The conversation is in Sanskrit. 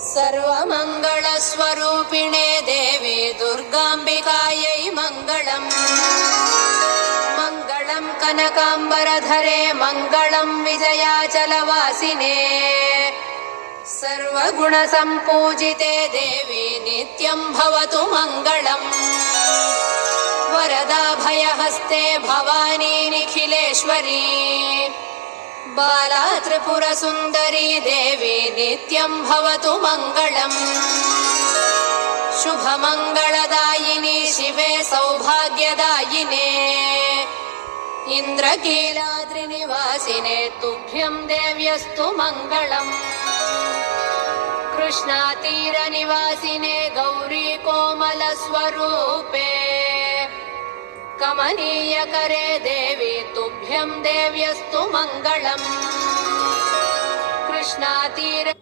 सर्वमङ्गलस्वरूपिणे देवी दुर्गाम्बिकायै मङ्गलम्। मङ्गलं कनकाम्बरधरे मङ्गलं विजयाचलवासिने। सर्वगुणसम्पूजिते देवी नित्यं भवतु मङ्गलम्। वरदाभयहस्ते भवानी निखिलेश्वरी। बाला त्रिपुरसुन्दरी देवी नित्यं भवतु मङ्गलम्। शुभमङ्गलदायिनी शिवे सौभाग्यदायिने। इन्द्रकीलाद्रिनिवासिने तुभ्यं देव्यस्तु मङ्गलम्। कृष्णातीरनिवासिने गौरी कोमलस्वरूपे। कमनीयकरे देवी तुभ्यं देव्यस्तु मङ्गलम्। कृष्णातीर